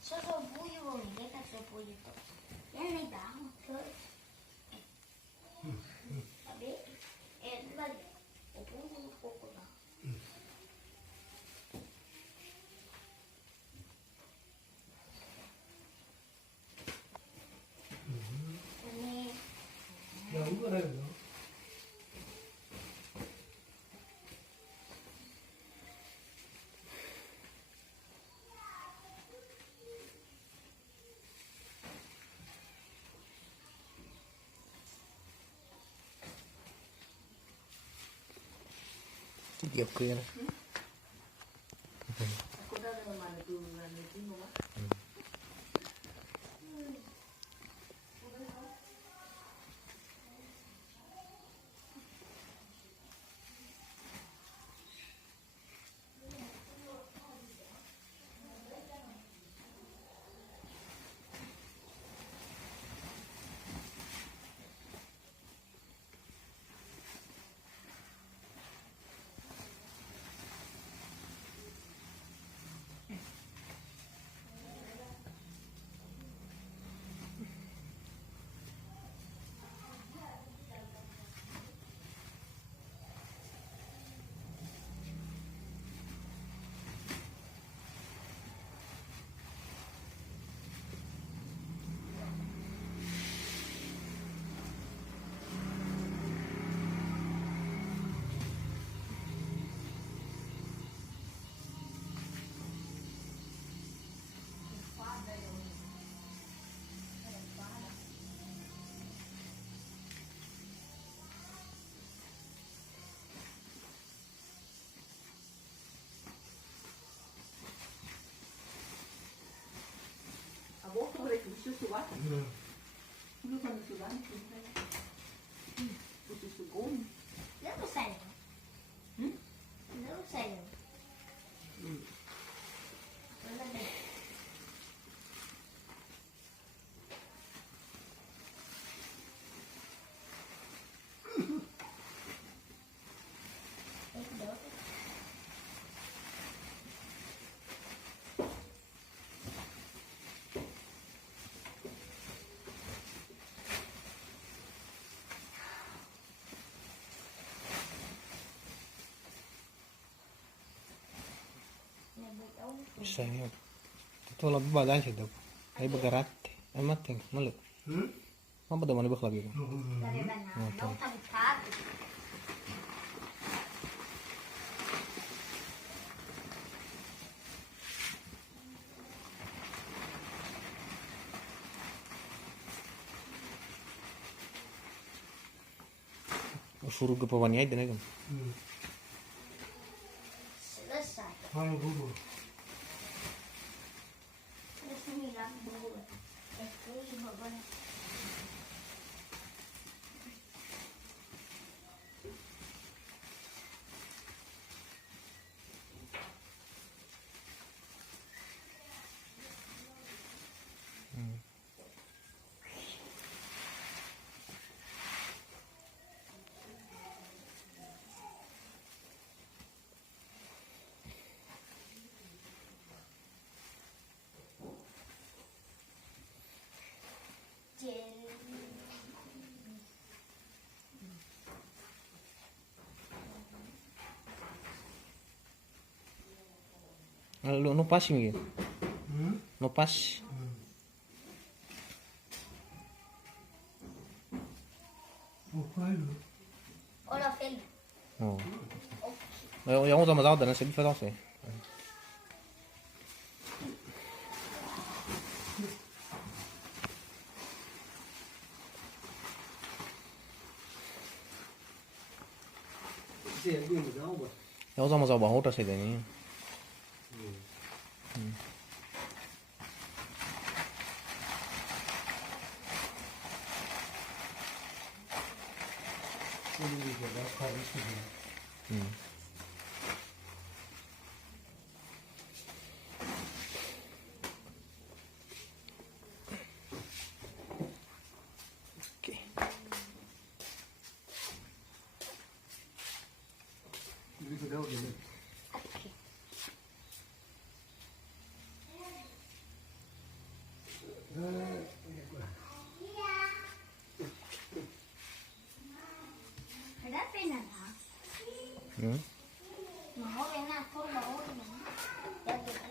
서서 보이고 내가 써 보이고 얘네 나 그. 아비 옛날 오븐 먹고 나. 야, 이거라요. Tiap ke ya. Aku dah dengan mana tu dengan itu mama. Abang tu boleh susu kan? Dulu kan susu kan? Susu gom. Não sei. Não sei. Olha bem. Saya itu lebih badan sih tuh. Ayo bergerak, emat yang malu. Apa teman ibu lagi? Dari mana? Não tá mitado. Suruh ke pawannya itu nih kan. Selesai. Ayo, bubur. Terus nilang dulu. Itu juga banyak. Lu nupas gitu. Nupas. Apa itu? Olha a filha. Oh. Yang utama tahu dan sedih tahu sih. Você é bem legal, pô. Yang utama tahu bahwa udah sih ini. Ini juga harus begini. Oke. Ini sudah udah. Hmm? Mahuli na ako, mahuli na. Lagi ko.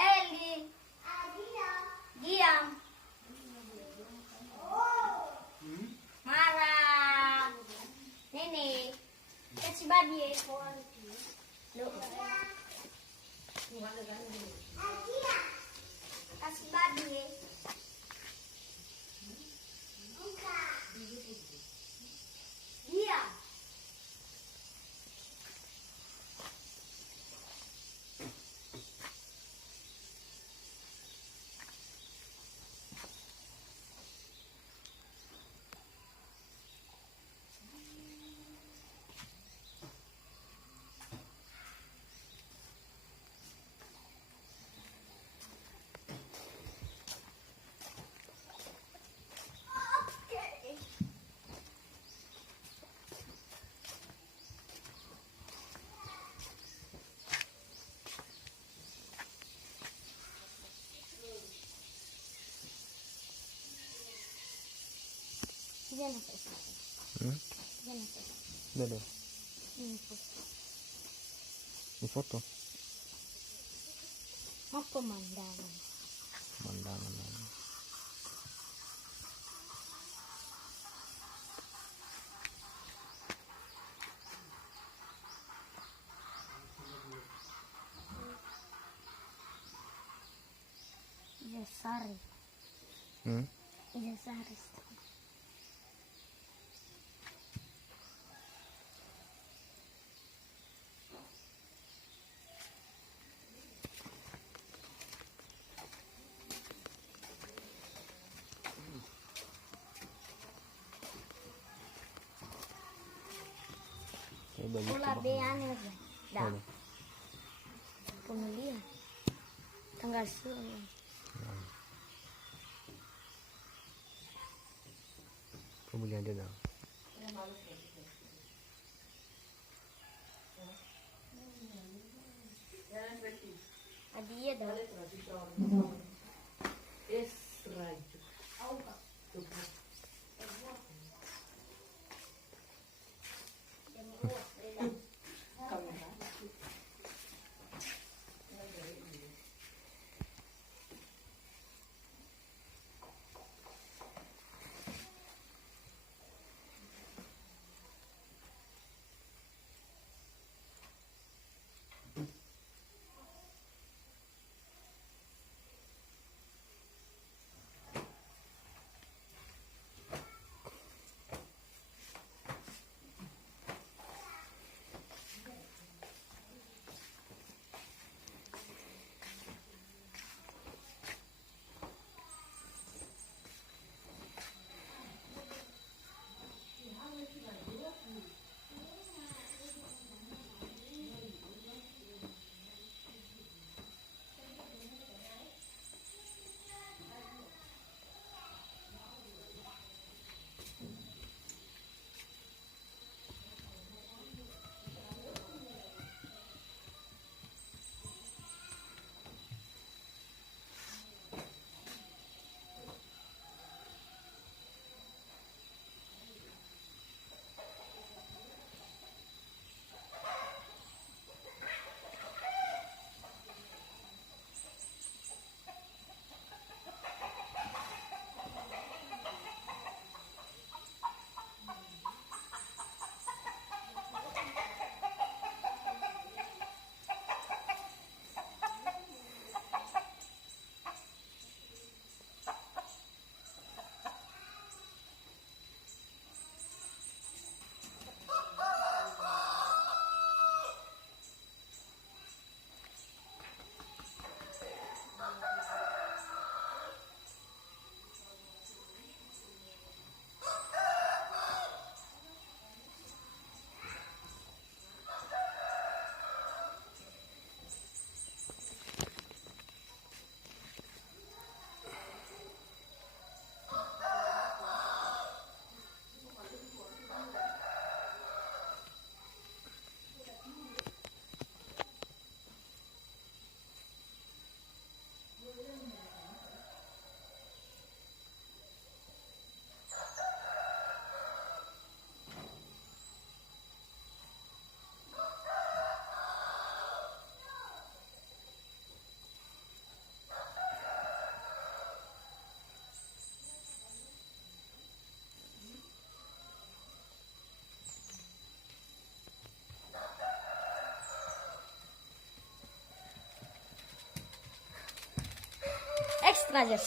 Eli. Diam. Marah. Nenek. Kasih babi. Kasih babi. Diam. Jangan sampai. Hmm? Jangan sampai. Udah deh. Ini foto. Ini foto. Mau pemandangan. Pemandangan. Iya sari. Hmm? Iya sari. Coba gitu. Pula be aneh aja. Dah. Ada. Pemulihan. Tanggal 10. Kemudian dia dah. Adia dah. derajat.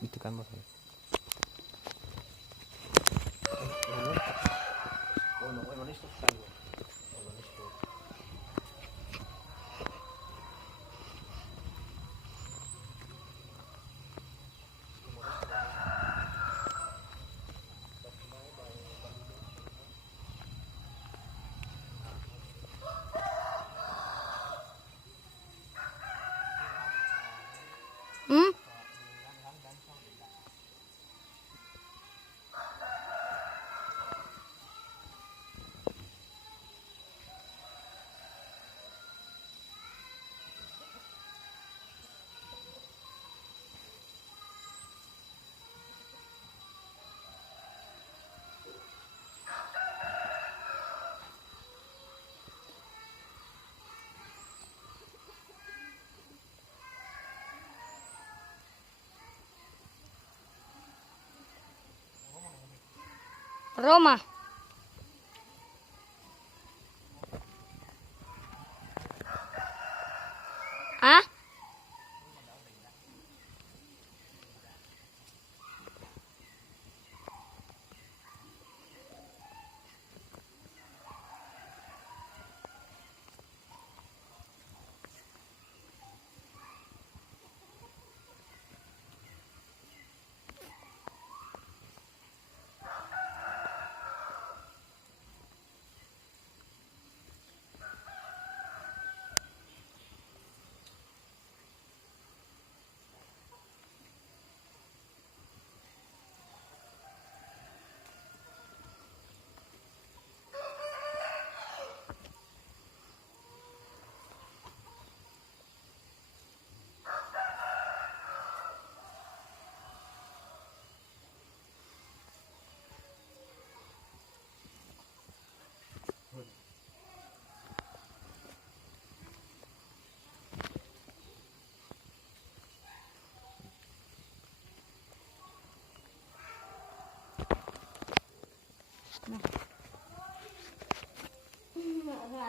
Itu kan masalah. Hmm? Roma. Ah?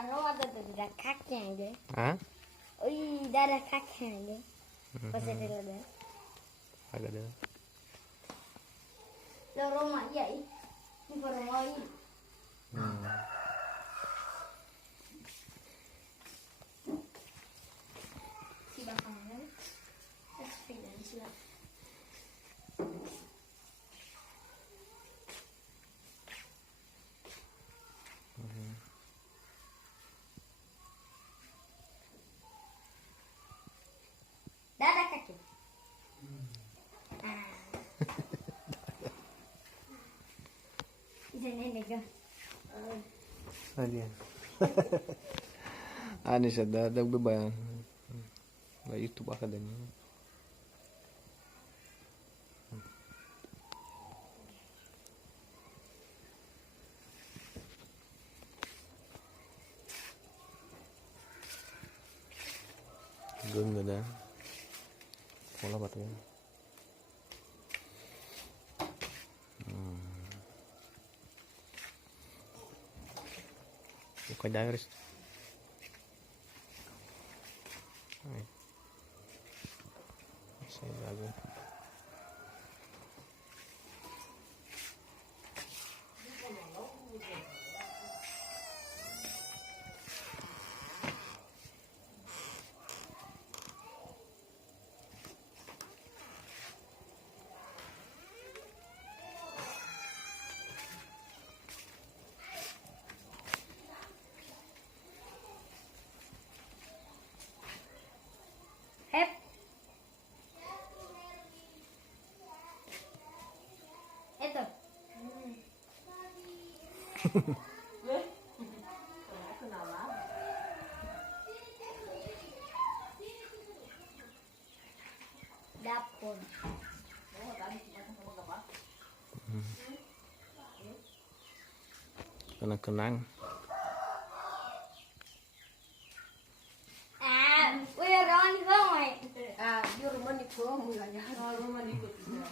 Roma ada kakinya aja. Hah? Ih, ada kakinya aja. Pasti ada. Agak ada. Lo Roma ya, ini Roma ini. Si bakalan. Sepeda sila. Dadah kaki. Ini deh. Ayan. Ano siya, dagbabayan. YouTube ka din. Ganda na. Wala ba ito yan? Bukan diaries. Ay. Saya lagi. Hep. Ito. Kenapa? Dapur. Oh, tadi cuma sama apa? Kenang-kenang. Wih, Ron, kau Ah, di rumah ni kau mulanya. Oh, rumah ni kau tidak.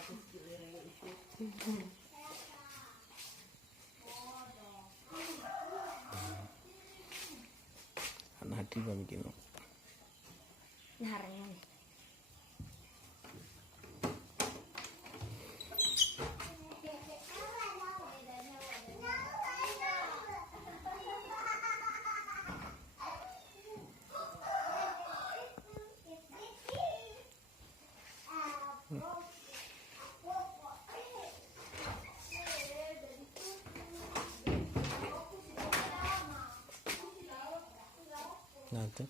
tiba begini. Naharnya. Nah tuh.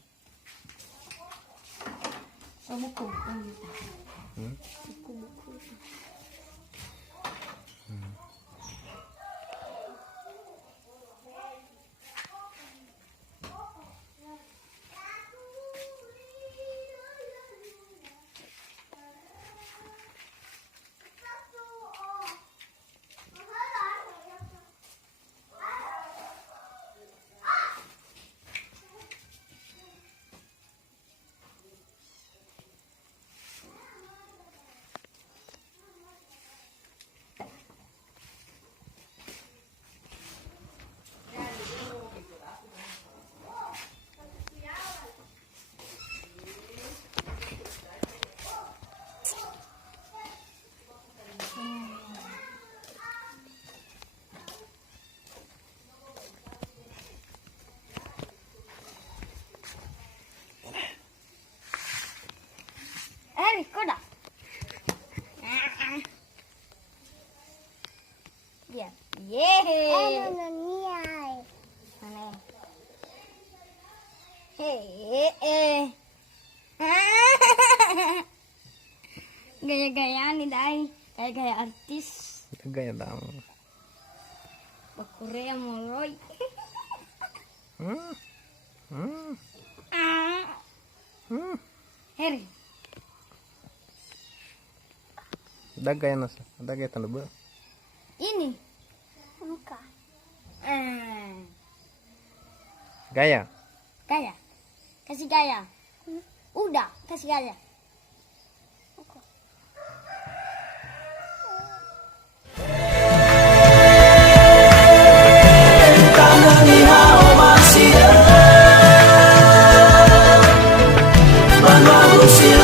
So buku. Hmm? Buku. Koda. Dia. Yeay. Mana? Hei. Gaya-gayaan nih, Dai. Kayak gaya artis. Gaya dong. Korea mulai. Heri. Ada gaya nasa. Ada gaya tanda ber. Ini. Muka. Gaya. Gaya. Kasih gaya. Udah, kasih gaya. Manusia